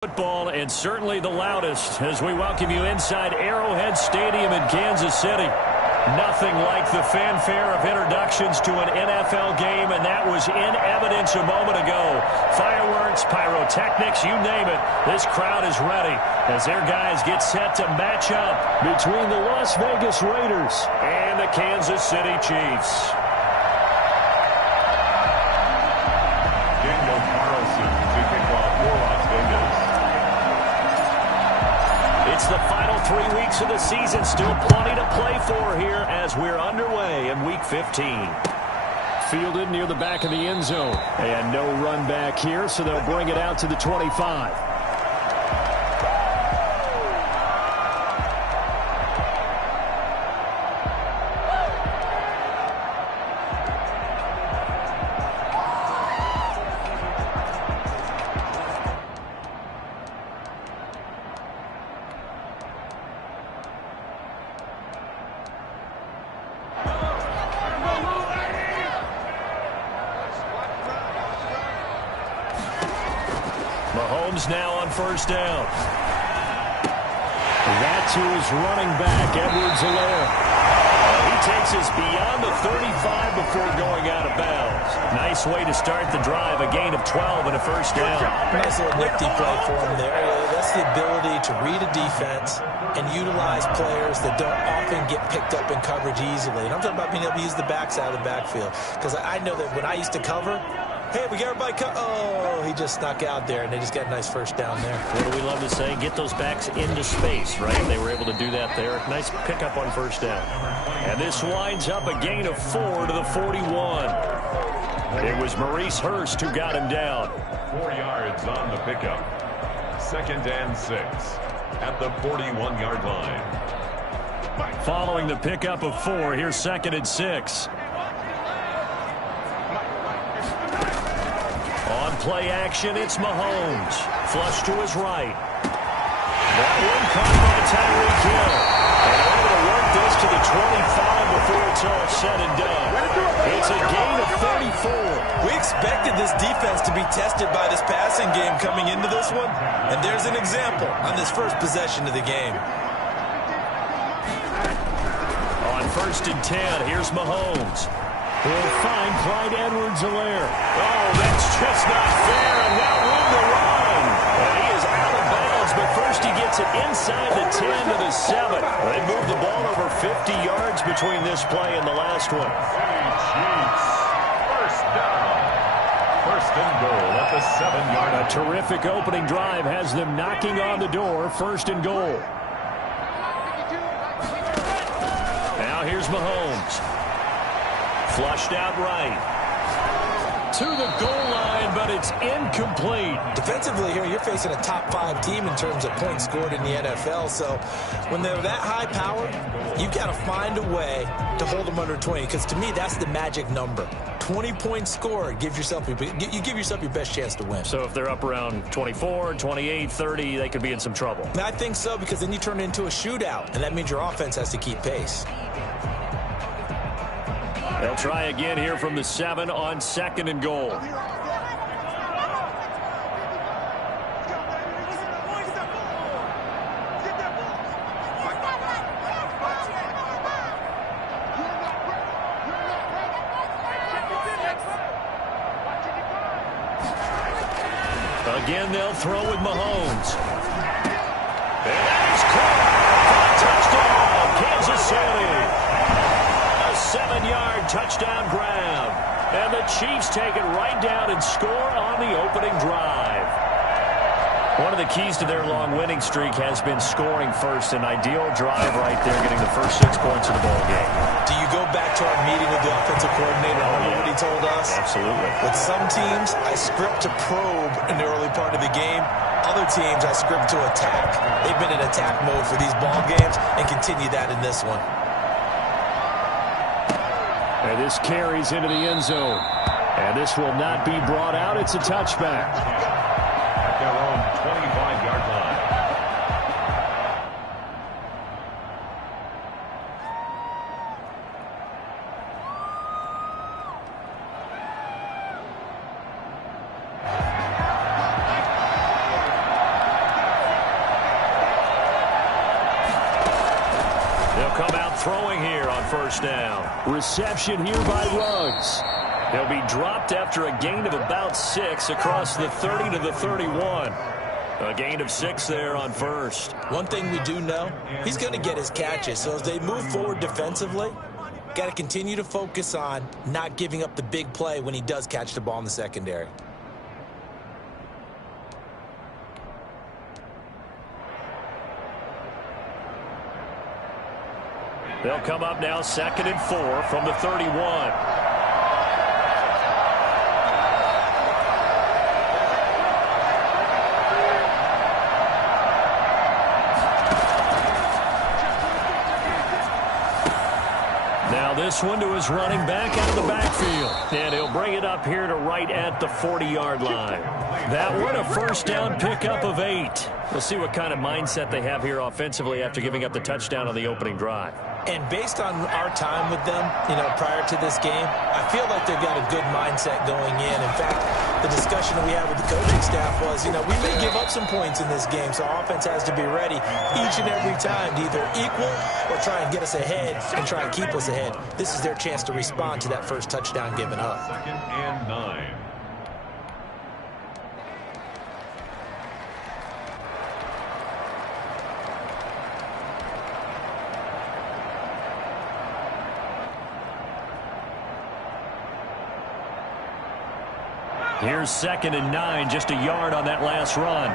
Football, and certainly the loudest as we welcome you inside Arrowhead Stadium in Kansas City. Nothing like the fanfare of introductions to an NFL game, and that was in evidence a moment ago. Fireworks, pyrotechnics, you name it. This crowd is ready as their guys get set to match up between the Las Vegas Raiders and the Kansas City Chiefs. It's the final 3 weeks of the season. Still plenty to play for here as we're underway in Week 15. Fielded near the back of the end zone. And no run back here, so they'll bring it out to the 25. Mahomes now on first down. That's who is running back, Edwards-Helaire. He takes us beyond the 35 before going out of bounds. Nice way to start the drive, a gain of 12 and a first down. Nice little nifty play for him there. That's the ability to read a defense and utilize players that don't often get picked up in coverage easily. And I'm talking about being able to use the backside of the backfield. Because I know that when I used to cover, hey, we got everybody oh, he just snuck out there, and they just got a nice first down there. What do we love to say? Get those backs into space, right? They were able to do that there. Nice pickup on first down. And this winds up a gain of 4 to the 41. It was Maurice Hurst who got him down. 4 yards on the pickup. 2nd and 6 at the 41-yard line. Following the pickup of 4, here's 2nd and 6. On play action, it's Mahomes. Flush to his right. That one caught by Tyreek Hill. And able to work this to the 25 before it's all said and done. It's a gain of 34. We expected this defense to be tested by this passing game coming into this one. And there's an example on this first possession of the game. On 1st and 10, here's Mahomes. He'll find Clyde Edwards-Helaire. Oh, that's just not fair, and now room to run. And he is out of bounds, but first he gets it inside the 10 to the 7. They moved the ball over 50 yards between this play and the last one. Chiefs. First down. 1st and goal at the 7-yard line. A terrific opening drive has them knocking on the door. 1st and goal. Now here's Mahomes. Flushed out right. To the goal line, but it's incomplete. Defensively here, you're facing a top 5 team in terms of points scored in the NFL. So when they're that high power, you've got to find a way to hold them under 20. Because to me, that's the magic number. 20 points scored, you give yourself your best chance to win. So if they're up around 24, 28, 30, they could be in some trouble. I think so, because then you turn it into a shootout, and that means your offense has to keep pace. They'll try again here from the 7 on 2nd and goal. Again, they'll throw with Mahomes. And that is caught. Touchdown, Kansas City. 7-yard touchdown grab. And the Chiefs take it right down and score on the opening drive. One of the keys to their long winning streak has been scoring first. An ideal drive right there, getting the first 6 points of the ball game. Do you go back to our meeting with the offensive coordinator? Remember what he told us? Absolutely. With some teams, I script to probe in the early part of the game. Other teams, I script to attack. They've been in attack mode for these ball games and continue that in this one. And this carries into the end zone. And this will not be brought out. It's a touchback. At their own 25-yard line. They'll come out throwing here on first down. Reception here by Ruggs. He'll be dropped after a gain of about 6 across the 30 to the 31. A gain of 6 there on first. One thing we do know, he's going to get his catches. So as they move forward defensively, got to continue to focus on not giving up the big play when he does catch the ball in the secondary. They'll come up now 2nd and 4 from the 31. This one to his running back out of the backfield. And he'll bring it up here to right at the 40-yard line. That one a first down pickup of 8. We'll see what kind of mindset they have here offensively after giving up the touchdown on the opening drive. And based on our time with them, prior to this game, I feel like they've got a good mindset going in. In fact, the discussion that we had with the coaching staff was, we may give up some points in this game, so offense has to be ready each and every time to either equal or try and get us ahead and try and keep us ahead. This is their chance to respond to that first touchdown given up. 2nd and 9. Here's 2nd and 9, just a yard on that last run.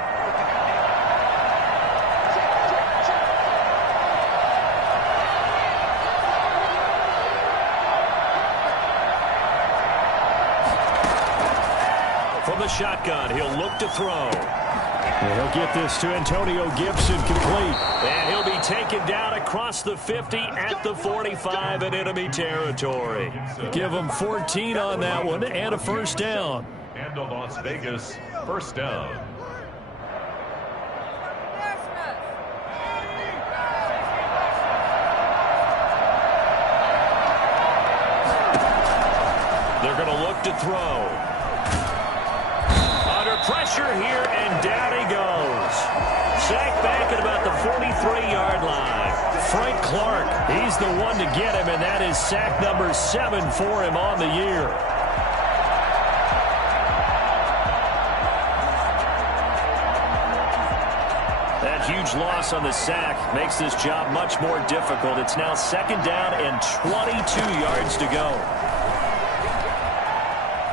From the shotgun, he'll look to throw. And he'll get this to Antonio Gibson complete. And he'll be taken down across the 50 at the 45 in enemy territory. Give him 14 on that one and a first down. And a Las Vegas first down. They're going to look to throw. Under pressure here, and down he goes. Sacked back at about the 43-yard line. Frank Clark, he's the one to get him, and that is sack number 7 for him on the year. Huge loss on the sack makes this job much more difficult. It's now 2nd down and 22 yards to go.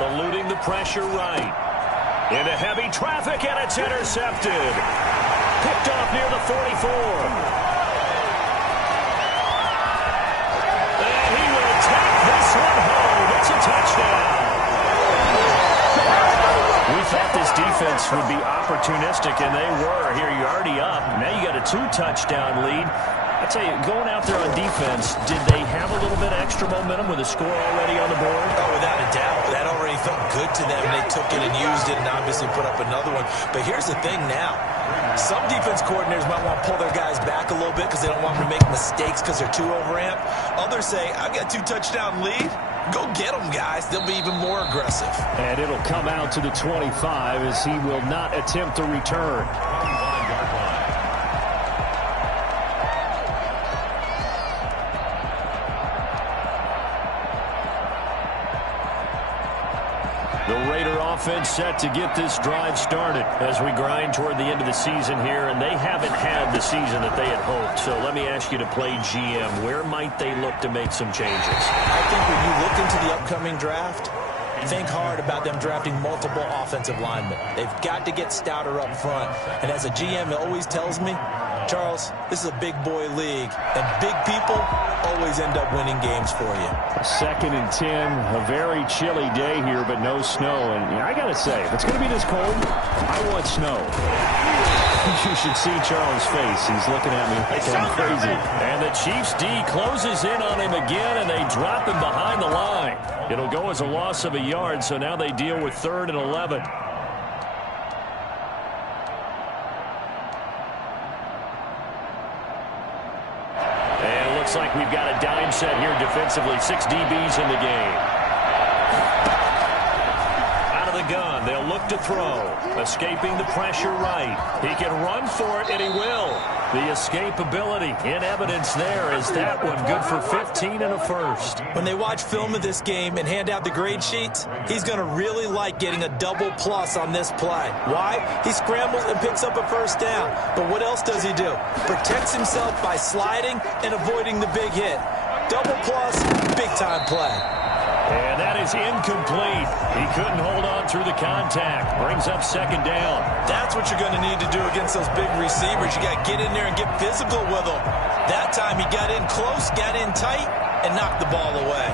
Eluding the pressure right. Into heavy traffic, and it's intercepted. Picked off near the 44. And he will take this one home. It's a touchdown. We thought this defense would be opportunistic, and they were. Here you're already up. Now you got a 2-touchdown lead. I tell you, going out there on defense, did they have a little bit of extra momentum with a score already on the board? Oh, without a doubt. That already felt good to them. They took it and used it and obviously put up another one. But here's the thing now. Some defense coordinators might want to pull their guys back a little bit because they don't want them to make mistakes because they're too overamped. Others say, I've got a 2-touchdown lead. Go get them, guys. They'll be even more aggressive. And it'll come out to the 25 as he will not attempt to return. The Raider offense set to get this drive started as we grind toward the end of the season here, and they haven't had the season that they had hoped. So let me ask you to play GM. Where might they look to make some changes? I think when you look into the upcoming draft, think hard about them drafting multiple offensive linemen. They've got to get stouter up front. And as a GM, it always tells me, Charles, this is a big boy league, and big people always end up winning games for you. 2nd and 10, a very chilly day here, but no snow. And I got to say, if it's going to be this cold, I want snow. You should see Charles' face. He's looking at me like I'm crazy. And the Chiefs D closes in on him again, and they drop him behind the line. It'll go as a loss of a yard, so now they deal with 3rd and 11. Looks like we've got a dime set here defensively. 6 DBs in the game. Out of the the gun. They'll look to throw. Escaping the pressure right. He can run for it, and he will. The escapability in evidence there is that one good for 15 and a first. When they watch film of this game and hand out the grade sheets, he's going to really like getting a double plus on this play. Why? He scrambles and picks up a first down. But what else does he do? Protects himself by sliding and avoiding the big hit. Double plus, big-time play. And that is incomplete. He couldn't hold on through the contact. Brings up second down. That's what you're going to need to do against those big receivers. You got to get in there and get physical with them. That time he got in close, got in tight, and knocked the ball away.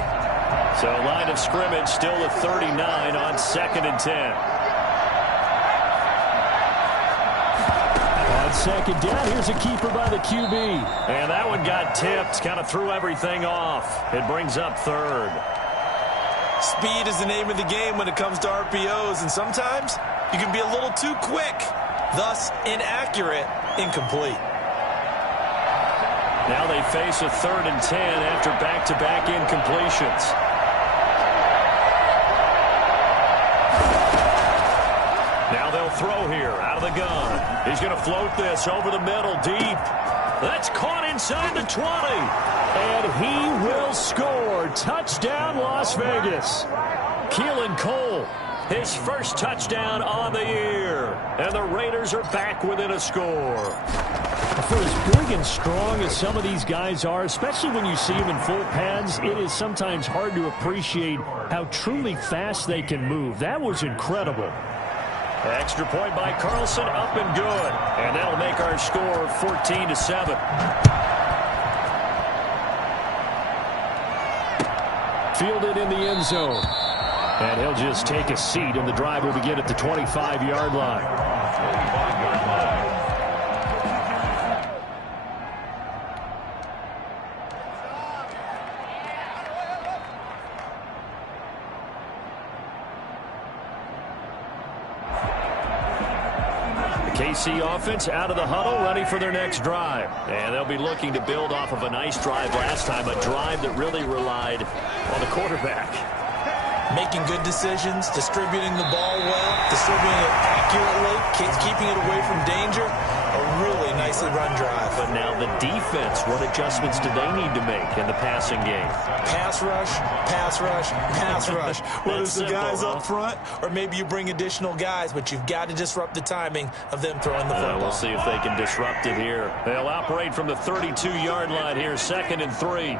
So line of scrimmage still at 39 on 2nd and 10. On second down, here's a keeper by the QB. And that one got tipped, kind of threw everything off. It brings up third. Speed is the name of the game when it comes to RPOs, and sometimes you can be a little too quick, thus inaccurate, incomplete. Now they face a 3rd and 10 after back-to-back incompletions. Now they'll throw here out of the gun. He's going to float this over the middle deep. That's caught inside the 20. And he will score. Touchdown, Las Vegas. Keelan Cole, his first touchdown on the year. And the Raiders are back within a score. For as big and strong as some of these guys are, especially when you see them in full pads, it is sometimes hard to appreciate how truly fast they can move. That was incredible. Extra point by Carlson, up and good. And that'll make our score 14-7. Fielded in the end zone. And he'll just take a seat, and the drive will begin at the 25-yard line. 25-yard line. KC offense out of the huddle, ready for their next drive. And they'll be looking to build off of a nice drive last time, a drive that really relied on the quarterback. Making good decisions, distributing the ball well, distributing it accurately, keeping it away from danger. A really nicely run drive. But now the defense, what adjustments do they need to make in the passing game? Pass rush, pass rush, pass rush. Whether it's the guys simple, up front or maybe you bring additional guys, but you've got to disrupt the timing of them throwing the football. We'll see if they can disrupt it here. They'll operate from the 32-yard line here, 2nd and 3.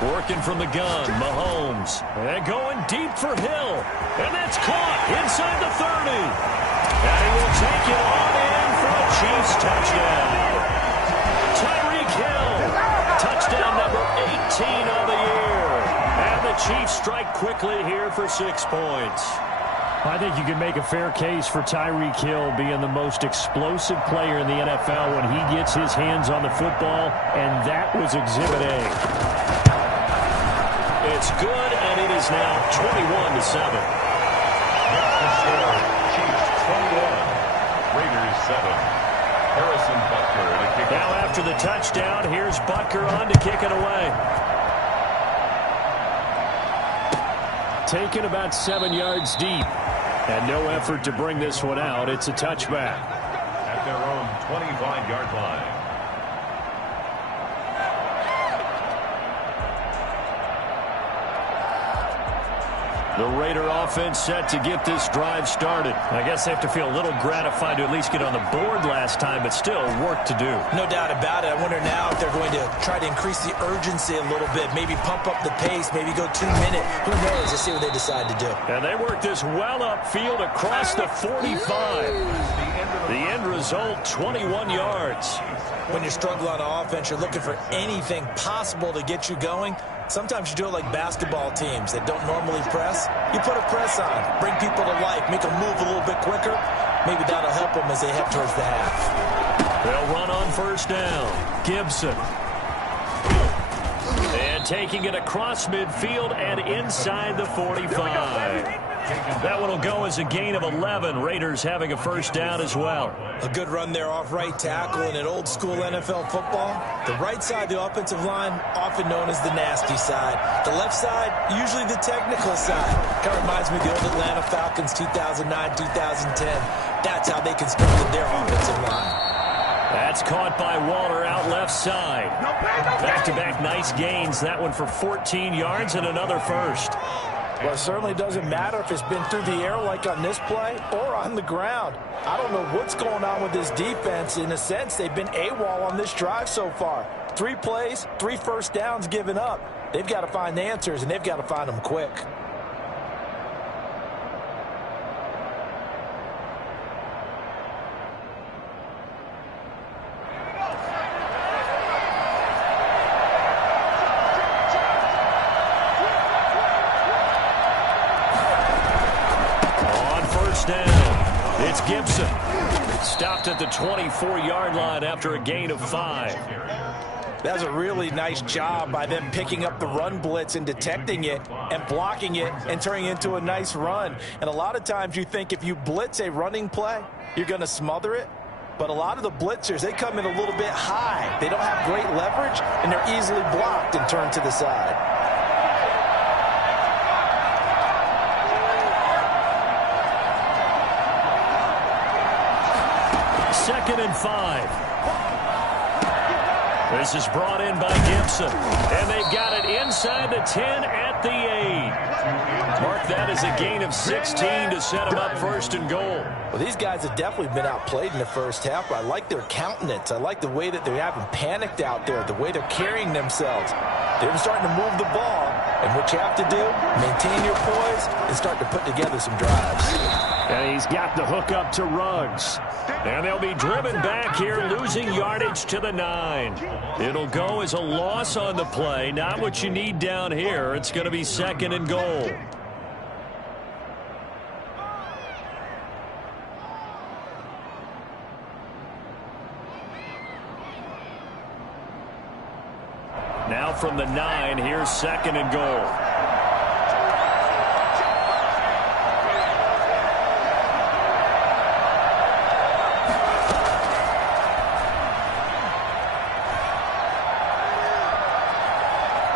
Working from the gun, Mahomes. And going deep for Hill. And that's caught inside the 30. And he will take it on in for a Chiefs touchdown. Tyreek Hill. Touchdown number 18 on the year. And the Chiefs strike quickly here for 6 points. I think you can make a fair case for Tyreek Hill being the most explosive player in the NFL when he gets his hands on the football, and that was Exhibit A. It's good, and it is now 21-7. Chiefs 21, Raiders 7. Harrison Butker to kick it. Now after the touchdown, here's Butker on to kick it away. Taken about 7 yards deep, and no effort to bring this one out. It's a touchback. At their own 25-yard line. The Raider offense set to get this drive started. I guess they have to feel a little gratified to at least get on the board last time, but still work to do. No doubt about it. I wonder now if they're going to try to increase the urgency a little bit, maybe pump up the pace, maybe go 2-minute. Who knows? Let's see what they decide to do. And they work this well upfield across the 45. The end result, 21 yards. When you're struggling on offense, you're looking for anything possible to get you going. Sometimes you do it like basketball teams that don't normally press. You put a press on, bring people to life, make them move a little bit quicker. Maybe that'll help them as they head towards the half. They'll run on first down. Gibson. And taking it across midfield and inside the 45. That one will go as a gain of 11. Raiders having a first down as well. A good run there off right tackle in an old school NFL football. The right side, the offensive line, often known as the nasty side. The left side, usually the technical side. Kind of reminds me of the old Atlanta Falcons 2009, 2010. That's how they constructed their offensive line. That's caught by Waller out left side. Back-to-back nice gains. That one for 14 yards and another first. Well, it certainly doesn't matter if it's been through the air like on this play or on the ground. I don't know what's going on with this defense. In a sense, they've been AWOL on this drive so far. 3 plays, 3 first downs given up. They've got to find the answers, and they've got to find them quick. It's Gibson. Stopped at the 24-yard line after a gain of 5. That's a really nice job by them picking up the run blitz and detecting it and blocking it and turning it into a nice run. And a lot of times you think if you blitz a running play, you're going to smother it. But a lot of the blitzers, they come in a little bit high. They don't have great leverage, and they're easily blocked and turned to the side. Second and 5. This is brought in by Gibson. And they've got it inside the 10 at the 8. Mark that as a gain of 16 to set them up first and goal. Well, these guys have definitely been outplayed in the first half, but I like their countenance. I like the way that they haven't panicked out there, the way they're carrying themselves. They're starting to move the ball, and what you have to do, maintain your poise and start to put together some drives. And he's got the hook up to Ruggs. And they'll be driven back here, losing yardage to the 9. It'll go as a loss on the play. Not what you need down here. It's going to be second and goal. Now from the 9, here's second and goal.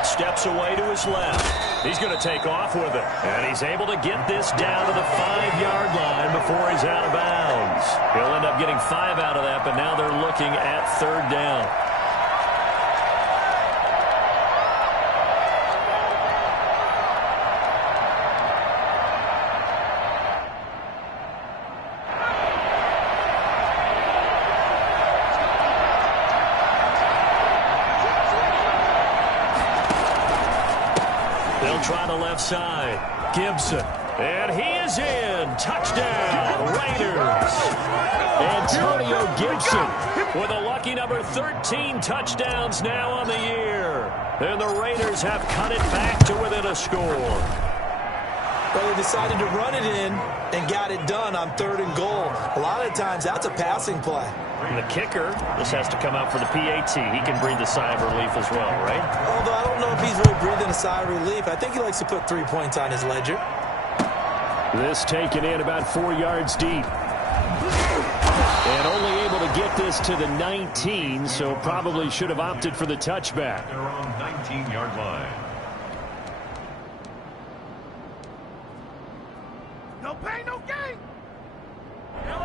Steps away to his left. He's going to take off with it. And he's able to get this down to the 5-yard line before he's out of bounds. He'll end up getting 5 out of that, but now they're looking at third down. Try the left side. Gibson. And he is in. Touchdown, Raiders. Antonio Gibson with a lucky number 13 touchdowns now on the year. And the Raiders have cut it back to within a score. Well, they decided to run it in and got it done on third and goal. A lot of times that's a passing play. And the kicker, this has to come out for the PAT. He can breathe a sigh of relief as well, right? Although I don't know if he's really breathing a sigh of relief. I think he likes to put 3 points on his ledger. This taken in about 4 yards deep. And only able to get this to the 19, so probably should have opted for the touchback. They're on 19-yard line. No pain, no gain.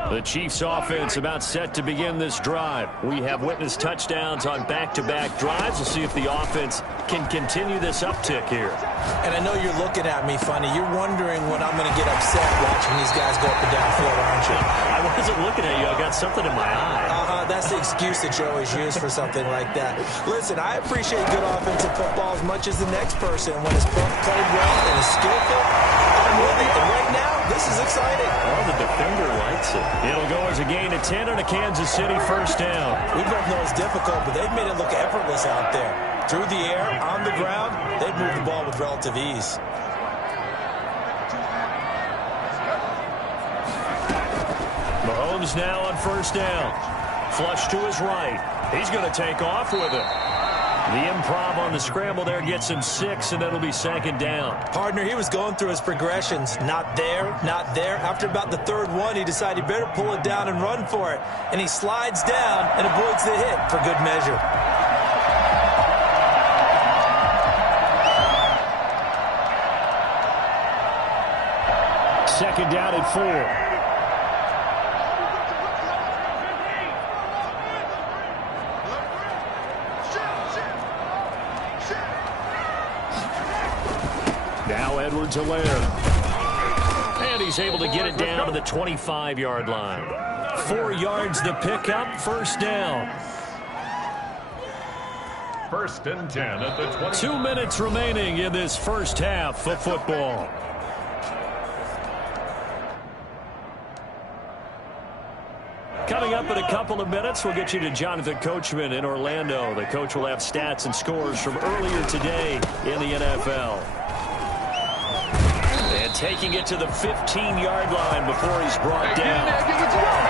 The Chiefs offense about set to begin this drive. We have witnessed touchdowns on back-to-back drives. We'll see if the offense can continue this uptick here. And I know you're looking at me funny. You're wondering when I'm going to get upset watching these guys go up and down the field, aren't you? I wasn't looking at you. I got something in my eye. That's the excuse that you always use for something like that. Listen, I appreciate good offensive football as much as the next person. When it's played well and is skillful, I'm with it. And right now, this is exciting. Well, the defender likes it. It'll go as a gain of 10 and a Kansas City first down. We both know it's difficult, but they've made it look effortless out there. Through the air, on the ground, they've moved the ball with relative ease. Mahomes now on first down. Flush to his right. He's going to take off with it. The improv on the scramble there gets him 6, and it'll be second down. Partner, he was going through his progressions. Not there, not there. After about the third one, he decided he better pull it down and run for it. And he slides down and avoids the hit for good measure. Second down and 4. Now Edwards-Helaire. And he's able to get it down to the 25-yard line. 4 yards the pickup, first down. First and 10 at the 20. 2 minutes remaining in this first half of football. Coming up in a couple of minutes, we'll get you to Jonathan Coachman in Orlando. The coach will have stats and scores from earlier today in the NFL. And taking it to the 15-yard line before he's brought down.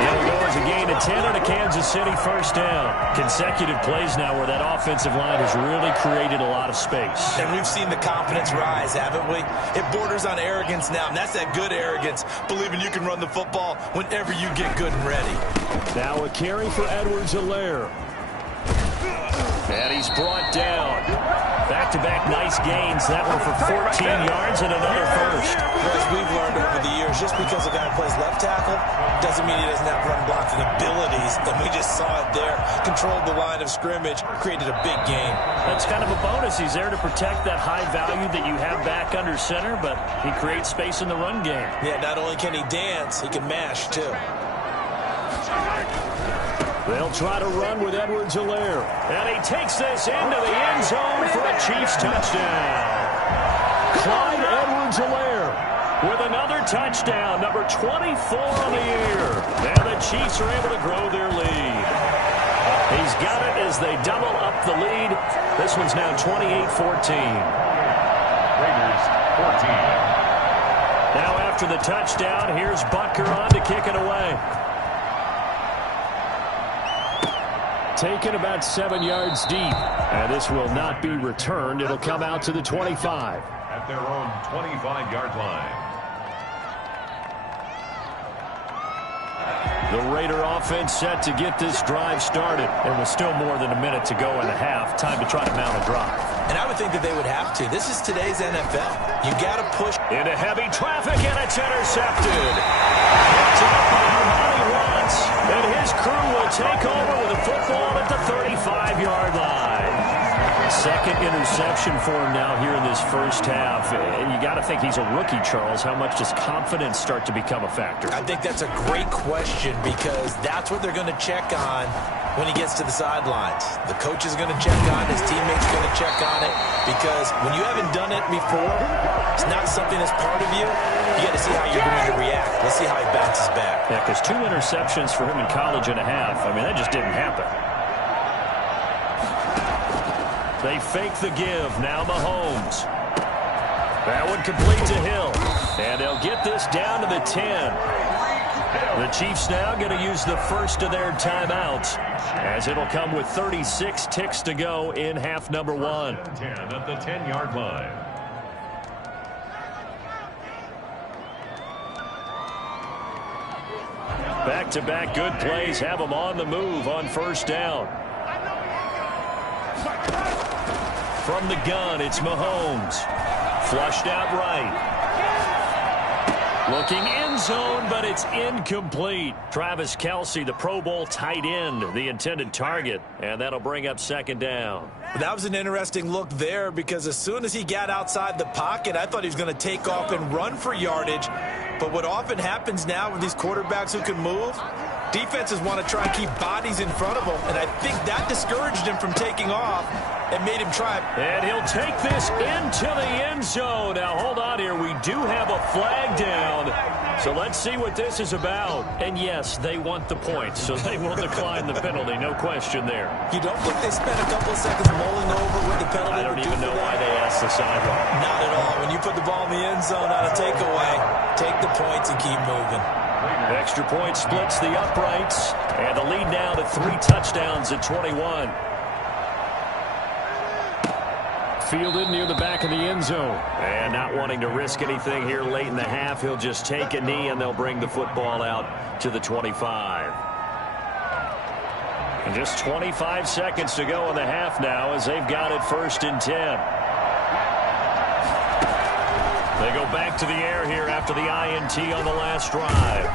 It'll go as a gain of 10 and a Kansas City first down. Consecutive plays now where that offensive line has really created a lot of space. And we've seen the confidence rise, haven't we? It borders on arrogance now, and that's that good arrogance, believing you can run the football whenever you get good and ready. Now a carry for Edwards-Helaire. And he's brought down. Back-to-back nice gains. That one for 14 yards and another first. As we've learned over the years, just because a guy plays left tackle doesn't mean he doesn't have run blocking abilities. And we just saw it there. Controlled the line of scrimmage, created a big gain. That's kind of a bonus. He's there to protect that high value that you have back under center, but he creates space in the run game. Yeah, not only can he dance, he can mash, too. They'll try to run with Edwards-Helaire. And he takes this into the end zone for a Chiefs touchdown. Clyde Edwards-Helaire with another touchdown, number 24 on the year. And the Chiefs are able to grow their lead. He's got it as they double up the lead. This one's now 28-14. Raiders 14. Now after the touchdown, here's Butker on to kick it away. Taken about 7 yards deep. And this will not be returned. It'll come out to the 25. At their own 25-yard line. The Raider offense set to get this drive started. And with still more than a minute to go in the half, time to try to mount a drive. And I would think that they would have to. This is today's NFL. You got to push. Into heavy traffic, and it's intercepted. Picked up by Armani Watts, and his crew will take over with the football at the 35-yard line. Second interception for him now here in this first half. And you got to think he's a rookie, Charles. How much does confidence start to become a factor? I think that's a great question because that's what they're going to check on when he gets to the sidelines. The coach is going to check on it. His teammates are going to check on it because when you haven't done it before, it's not something that's part of you. You got to see how you're going to react. Let's see how he bounces back. Yeah, because 2 interceptions for him in college and a half. I mean, that just didn't happen. They fake the give. Now Mahomes. That one complete to Hill. And they'll get this down to the 10. The Chiefs now going to use the first of their timeouts as it'll come with 36 ticks to go in half number 1. 10 at the 10-yard line. Back-to-back good plays have them on the move on first down. From the gun, it's Mahomes. Flushed out right. Looking end zone, but it's incomplete. Travis Kelce, the Pro Bowl tight end, the intended target. And that'll bring up second down. That was an interesting look there because as soon as he got outside the pocket, I thought he was going to take off and run for yardage. But what often happens now with these quarterbacks who can move, defenses want to try and keep bodies in front of them. And I think that discouraged him from taking off and made him try. And he'll take this into the end zone. Now, hold on here. We do have a flag down. So let's see what this is about. And, yes, they want the points, so they will decline the penalty. No question there. You don't think they spent a couple of seconds mulling over what the penalty I don't would even do know for why that? they asked the sideline. Not at all. When you put the ball in the end zone on a takeaway, take the points and keep moving. Extra point splits the uprights. And the lead now to 3 touchdowns at 21. Fielded near the back of the end zone. And not wanting to risk anything here late in the half, he'll just take a knee and they'll bring the football out to the 25. And just 25 seconds to go in the half now as they've got it 1st and 10. They go back to the air here after the INT on the last drive.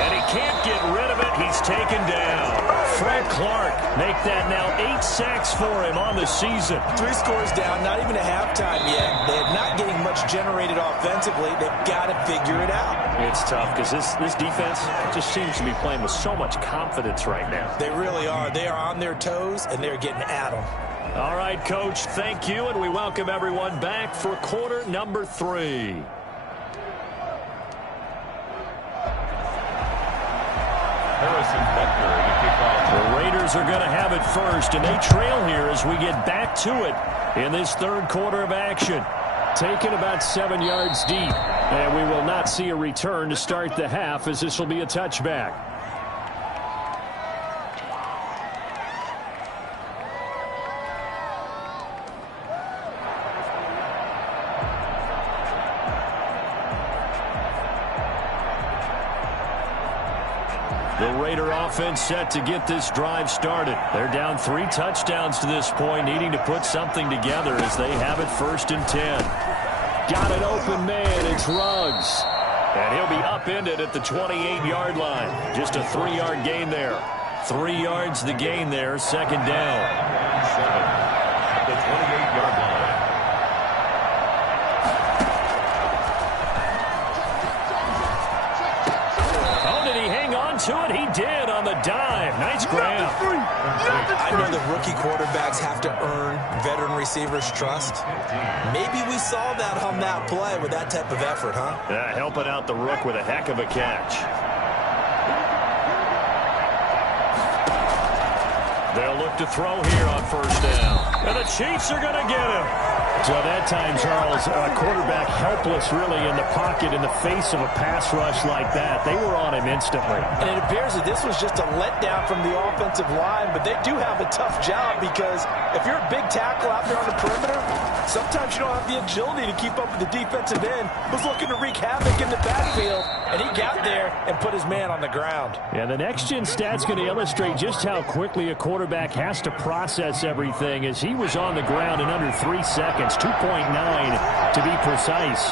And he can't get rid of it. He's taken down. Frank Clark make that now 8 sacks for him on the season. 3 scores down, not even a halftime yet. They're not getting much generated offensively. They've got to figure it out. It's tough because this defense just seems to be playing with so much confidence right now. They really are. They are on their toes, and they're getting at them. All right, Coach, thank you, and we welcome everyone back for quarter number 3. The Raiders are going to have it first, and they trail here as we get back to it in this 3rd quarter of action. Taken about 7 yards deep, and we will not see a return to start the half as this will be a touchback. The Raider offense set to get this drive started. They're down 3 touchdowns to this point, needing to put something together as they have it 1st and 10. Got an open man. It's Ruggs. And he'll be upended at the 28-yard line. Just a 3-yard gain there. 3 yards the gain there, 2nd down. 7 at the 28-yard line. To it, he did on the dive. Nice grab. I know that rookie quarterbacks have to earn veteran receivers' trust. Maybe we saw that on that play with that type of effort, huh? Yeah, helping out the rook with a heck of a catch. They'll look to throw here on 1st down. And the Chiefs are going to get him. So that time, Charles, a quarterback helpless really in the pocket in the face of a pass rush like that. They were on him instantly. And it appears that this was just a letdown from the offensive line, but they do have a tough job because if you're a big tackle out there on the perimeter, sometimes you don't have the agility to keep up with the defensive end who's looking to wreak havoc in the backfield, and he got there and put his man on the ground. Yeah, the next-gen stat's going to illustrate just how quickly a quarterback has to process everything as he was on the ground in under 3 seconds. 2.9 to be precise.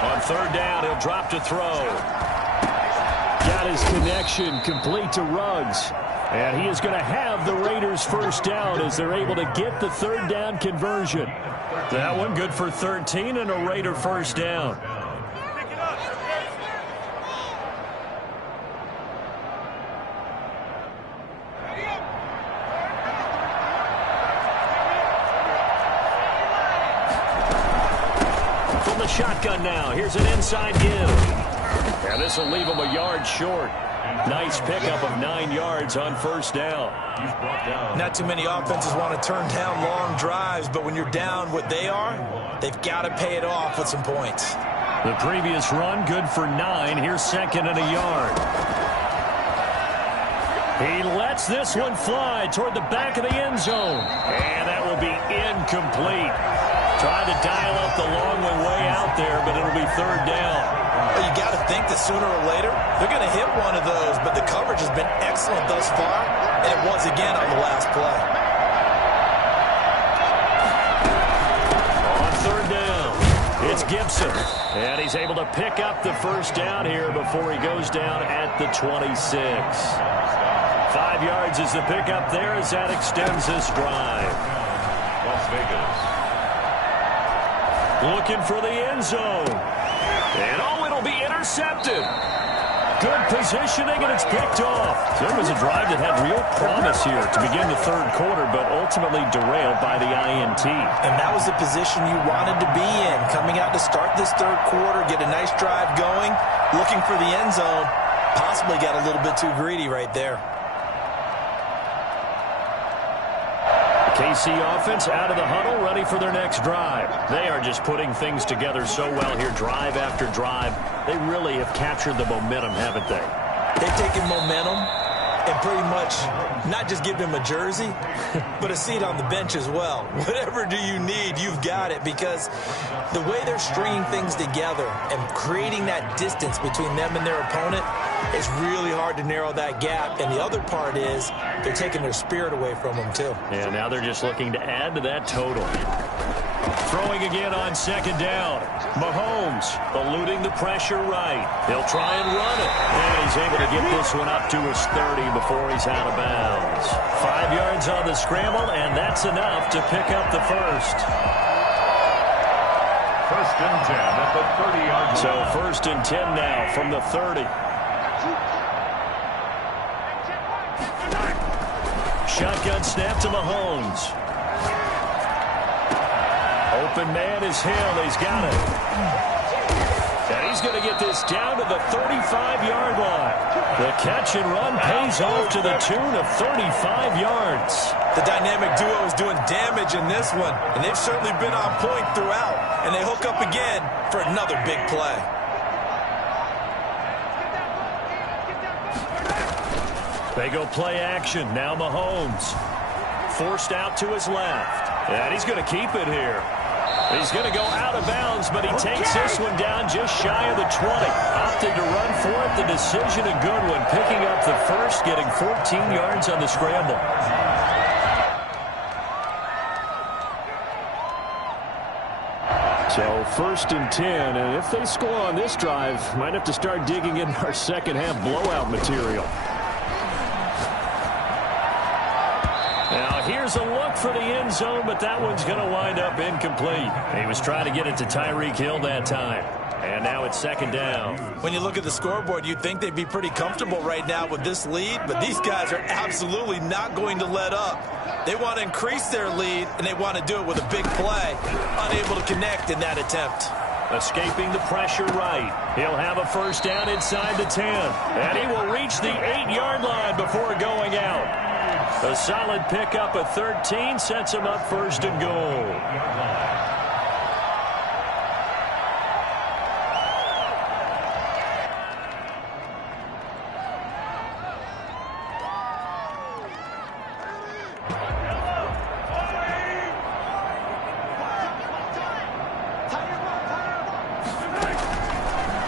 On 3rd down, he'll drop to throw. Got his connection complete to Ruggs. And he is going to have the Raiders 1st down as they're able to get the 3rd down conversion. That one good for 13 and a Raider 1st down. From the shotgun now, here's an inside give. And this will leave him a yard short. Nice pickup of 9 yards on 1st down. Not too many offenses want to turn down long drives, but when you're down what they are, they've got to pay it off with some points. The previous run good for 9. Here's 2nd and a yard. He lets this one fly toward the back of the end zone. And that will be incomplete. Tried to dial up the long one way out there, but it'll be 3rd down. Well, you got to think that sooner or later they're going to hit one of those, but the coverage has been excellent thus far, and it was again on the last play. On 3rd down, it's Gibson, and he's able to pick up the 1st down here before he goes down at the 26. 5 yards is the pickup there as that extends this drive. Las Vegas. Looking for the end zone. And oh, it'll be intercepted. Good positioning, and it's picked off. So it was a drive that had real promise here to begin the 3rd quarter, but ultimately derailed by the INT. And that was the position you wanted to be in. Coming out to start this 3rd quarter, get a nice drive going, looking for the end zone. Possibly got a little bit too greedy right there. KC offense out of the huddle, ready for their next drive. They are just putting things together so well here, drive after drive. They really have captured the momentum, haven't they? They've taken momentum and pretty much not just give them a jersey, but a seat on the bench as well. Whatever do you need, you've got it, because the way they're stringing things together and creating that distance between them and their opponent, it's really hard to narrow that gap. And the other part is they're taking their spirit away from them, too. And now they're just looking to add to that total. Throwing again on second down. Mahomes eluding the pressure right. He'll try and run it. And he's able to get this one up to his 30 before he's out of bounds. 5 yards on the scramble, and that's enough to pick up the first. First and 10 at the 30-yard line. So first and 10 now from the 30. Shotgun snap to Mahomes. Open man is Hill. He's got it. And he's going to get this down to the 35-yard line. The catch and run pays off to the tune of 35 yards. The dynamic duo is doing damage in this one, and they've certainly been on point throughout. And they hook up again for another big play. They go play action. Now Mahomes. Forced out to his left. And he's going to keep it here. He's going to go out of bounds, but he takes this one down just shy of the 20. Opted to run for it. The decision a good one. Picking up the first, getting 14 yards on the scramble. So first and 10, and if they score on this drive, might have to start digging in our second half blowout material. Now here's a look for the end zone, but that one's going to wind up incomplete. He was trying to get it to Tyreek Hill that time. And now it's second down. When you look at the scoreboard, you'd think they'd be pretty comfortable right now with this lead, but these guys are absolutely not going to let up. They want to increase their lead, and they want to do it with a big play. Unable to connect in that attempt. Escaping the pressure right. He'll have a first down inside the 10. And he will reach the 8-yard line before going out. A solid pickup of 13 sets him up first and goal.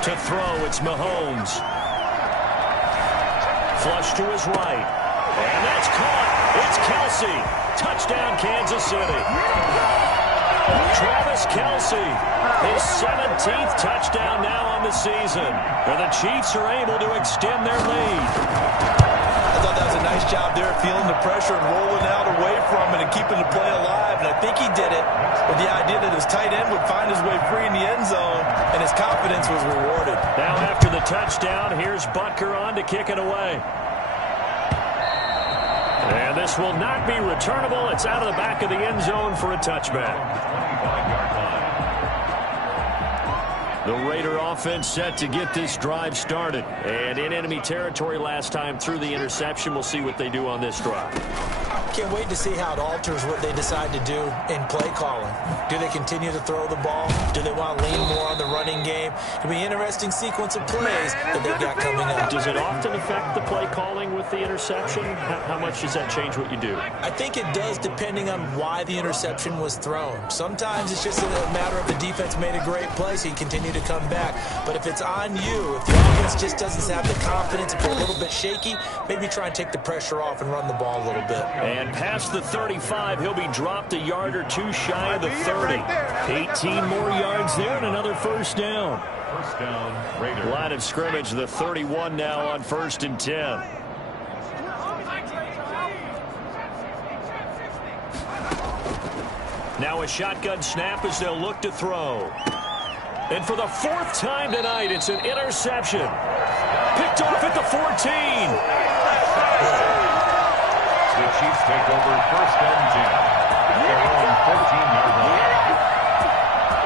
To throw, it's Mahomes. Flush to his right. And that's caught. It's Kelsey. Touchdown, Kansas City. Travis Kelsey, his 17th touchdown now on the season. And the Chiefs are able to extend their lead. I thought that was a nice job there, feeling the pressure and rolling out away from it and keeping the play alive. And I think he did it with the idea that his tight end would find his way free in the end zone, and his confidence was rewarded. Now after the touchdown, here's Butker on to kick it away. And this will not be returnable. It's out of the back of the end zone for a touchback. 25-yard line. The Raider offense set to get this drive started. And in enemy territory last time through the interception. We'll see what they do on this drive. Can't wait to see how it alters what they decide to do in play calling. Do they continue to throw the ball? Do they want to lean more on the running game? It'll be an interesting sequence of plays that they've got coming up. Does it often affect the play calling with the interception? How much does that change what you do? I think it does, depending on why the interception was thrown. Sometimes it's just a matter of the defense made a great play, so you continue to come back. But if it's on you, if the offense just doesn't have the confidence, if it's a little bit shaky, maybe try and take the pressure off and run the ball a little bit. And past the 35, he'll be dropped a yard or two shy of the 30. 18 more yards there and another first down. First down, Raiders. Line of scrimmage, the 31 now on first and 10. Now a shotgun snap as they'll look to throw. And for the fourth time tonight, it's an interception. Picked off at the 14. The Chiefs take over first and 10. Their own 14-yard line.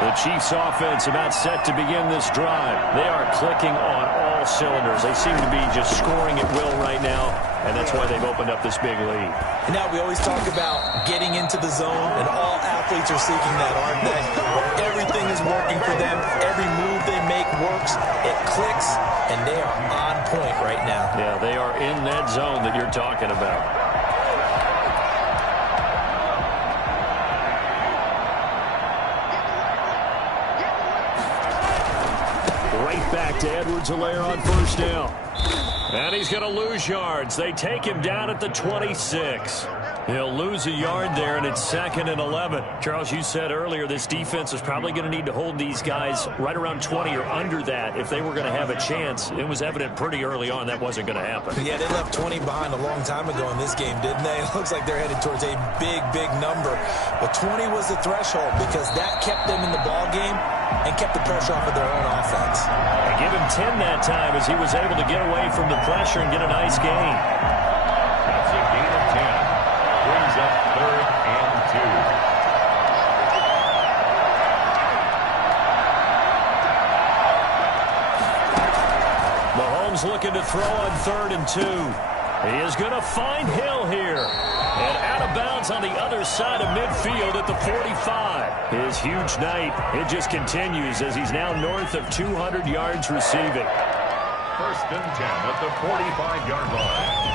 The Chiefs offense about set to begin this drive. They are clicking on all cylinders. They seem to be just scoring at will right now, and that's why they've opened up this big lead. And now we always talk about getting into the zone, and all athletes are seeking that, aren't they? Everything is working for them. Every move they make works. It clicks, and they are on point right now. Yeah, they are in that zone that you're talking about. Back to Edwards-Helaire on first down. And he's going to lose yards. They take him down at the 26. He'll lose a yard there, and it's 2nd and 11. Charles, you said earlier this defense is probably going to need to hold these guys right around 20 or under that if they were going to have a chance. It was evident pretty early on that wasn't going to happen. Yeah, they left 20 behind a long time ago in this game, didn't they? It looks like they're headed towards a big, big number. But 20 was the threshold because that kept them in the ball game and kept the pressure off of their own offense. And give him 10 that time as he was able to get away from the pressure and get a nice gain. That's a gain of 10. Brings up 3rd and 2. Mahomes looking to throw on 3rd and 2. He is going to find Hill here. And out of bounds on the other side of midfield at the 45. His huge night, it just continues as he's now north of 200 yards receiving. 1st and 10 at the 45-yard line.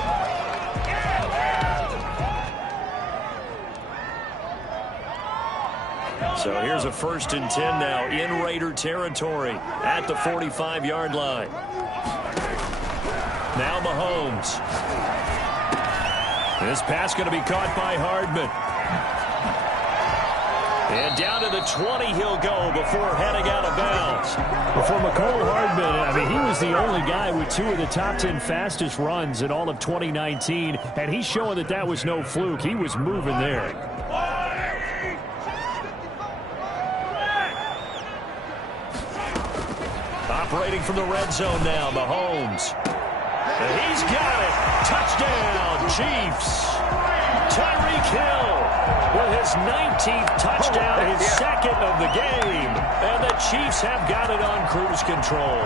So here's a 1st and 10 now in Raider territory at the 45-yard line. Now Mahomes. This pass going to be caught by Hardman. And down to the 20 he'll go before heading out of bounds. Well, for McCole Hardman, I mean, he was the only guy with 2 of the top 10 fastest runs in all of 2019, and he's showing that that was no fluke. He was moving there. Operating from the red zone now, Mahomes. And he's got it. Touchdown, Chiefs. Tyreek Hill with his 19th touchdown, his 2nd of the game. And the Chiefs have got it on cruise control.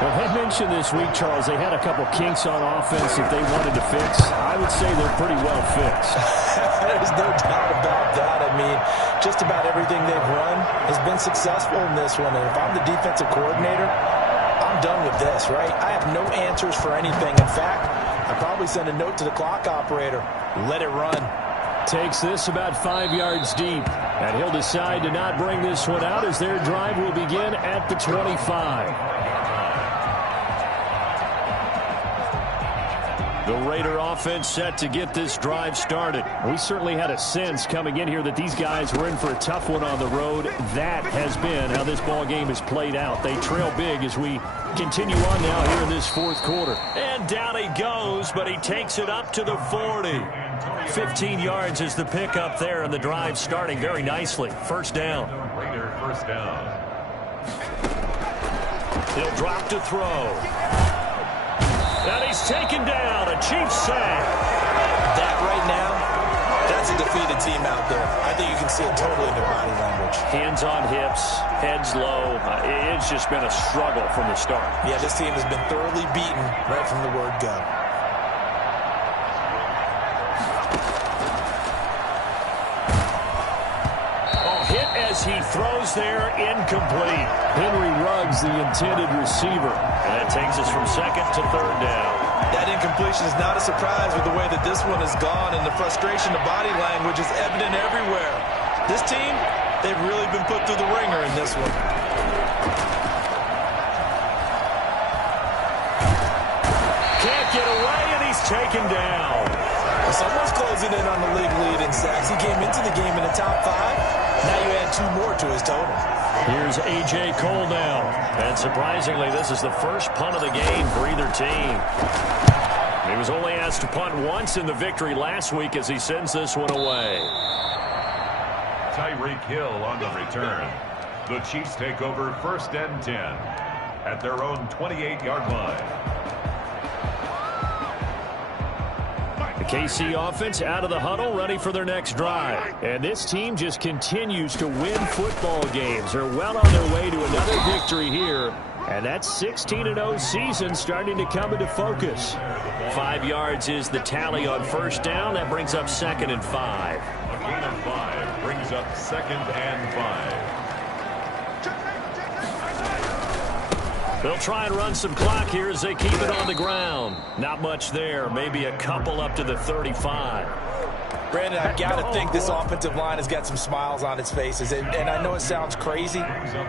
Well, they mentioned this week, Charles, they had a couple kinks on offense that they wanted to fix. I would say they're pretty well fixed. There's no doubt about that. I mean, just about everything they've run has been successful in this one. And if I'm the defensive coordinator, I'm done with this, right? I have no answers for anything. In fact, I'd probably send a note to the clock operator. Let it run. Takes this about 5 yards deep. And he'll decide to not bring this one out as their drive will begin at the 25. The Raider offense set to get this drive started. We certainly had a sense coming in here that these guys were in for a tough one on the road. That has been how this ball game has played out. They trail big as we continue on now here in this 4th quarter. And down he goes, but he takes it up to the 40. 15 yards is the pickup there, and the drive starting very nicely. 1st down. Raider 1st down. He'll drop to throw. And he's taken down. A Chiefs sack. That right now, that's a defeated team out there. I think you can see it totally in their body language. Hands on hips, heads low. It's just been a struggle from the start. Yeah, this team has been thoroughly beaten right from the word go. Hit as he throws there, incomplete. Henry Ruggs, the intended receiver. And that takes us from 2nd to 3rd down. That incompletion is not a surprise with the way that this one has gone, and the frustration, the body language is evident everywhere. This team, they've really been put through the ringer in this one. Can't get away, and he's taken down. Well, someone's closing in on the league lead in sacks. He came into the game in the top 5. Now you add 2 more to his total. Here's A.J. Cole now. And surprisingly, this is the first punt of the game for either team. He was only asked to punt once in the victory last week as he sends this one away. Tyreek Hill on the return. The Chiefs take over 1st and 10 at their own 28-yard line. KC offense out of the huddle, ready for their next drive. And this team just continues to win football games. They're well on their way to another victory here. And that 16-0 season starting to come into focus. 5 yards is the tally on first down. That brings up 2nd and 5. A gain of 5 brings up 2nd and 5. They'll try and run some clock here as they keep it on the ground. Not much there. Maybe a couple up to the 35. Brandon, I've got to think this offensive line has got some smiles on its faces. And I know it sounds crazy,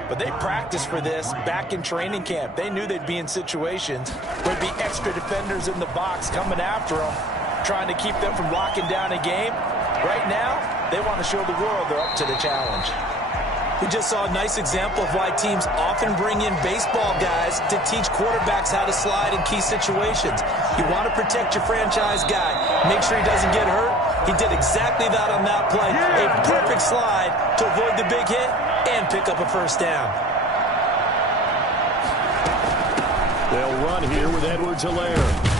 but they practiced for this back in training camp. They knew they'd be in situations where there'd be extra defenders in the box coming after them, trying to keep them from locking down a game. Right now, they want to show the world they're up to the challenge. We just saw a nice example of why teams often bring in baseball guys to teach quarterbacks how to slide in key situations. You want to protect your franchise guy. Make sure he doesn't get hurt. He did exactly that on that play. A perfect slide to avoid the big hit and pick up a first down. They'll run here with Edwards-Helaire.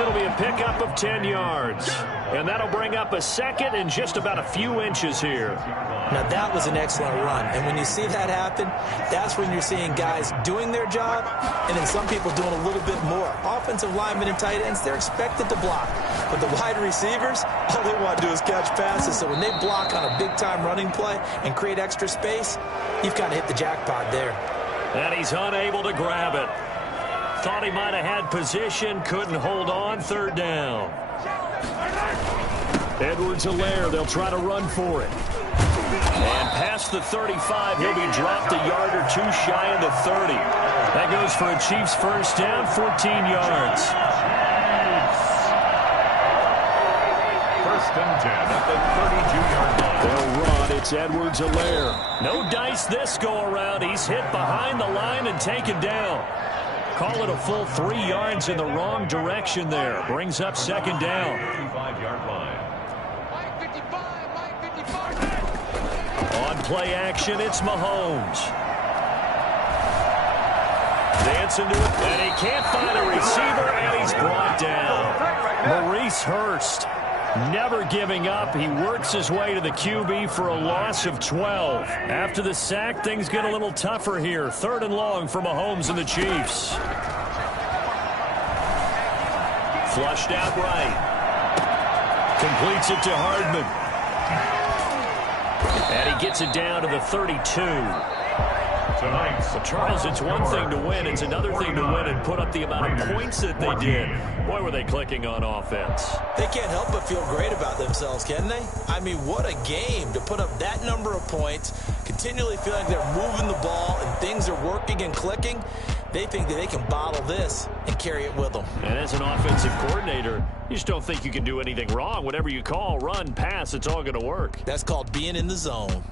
It'll be a pickup of 10 yards. And that'll bring up a second and just about a few inches here. Now, that was an excellent run. And when you see that happen, that's when you're seeing guys doing their job and then some people doing a little bit more. Offensive linemen and tight ends, they're expected to block. But the wide receivers, all they want to do is catch passes. So when they block on a big-time running play and create extra space, you've kind of hit the jackpot there. And he's unable to grab it. Thought he might have had position, couldn't hold on, 3rd down. Edwards-Helaire, they'll try to run for it. And past the 35, he'll be dropped a yard or two shy of the 30. That goes for a Chiefs first down, 14 yards. First and 10 at the 32-yard line. They'll run. It's Edwards-Helaire. No dice this go around. He's hit behind the line and taken down. Call it a full 3 yards in the wrong direction there. Brings up 2nd down. 55-yard line. On play action, it's Mahomes. Dancing to it, and he can't find a receiver, and he's brought down. Maurice Hurst, never giving up. He works his way to the QB for a loss of 12. After the sack, things get a little tougher here. 3rd and long for Mahomes and the Chiefs. Flushed out right. Completes it to Hardman. And he gets it down to the 32. Well, Charles, it's one thing to win. It's another thing to win and put up the amount of points that they did. Boy, were they clicking on offense. They can't help but feel great about themselves, can they? I mean, what a game to put up that number of points, continually feel like they're moving the ball and things are working and clicking. They think that they can bottle this and carry it with them. And as an offensive coordinator, you just don't think you can do anything wrong. Whatever you call, run, pass, it's all going to work. That's called being in the zone.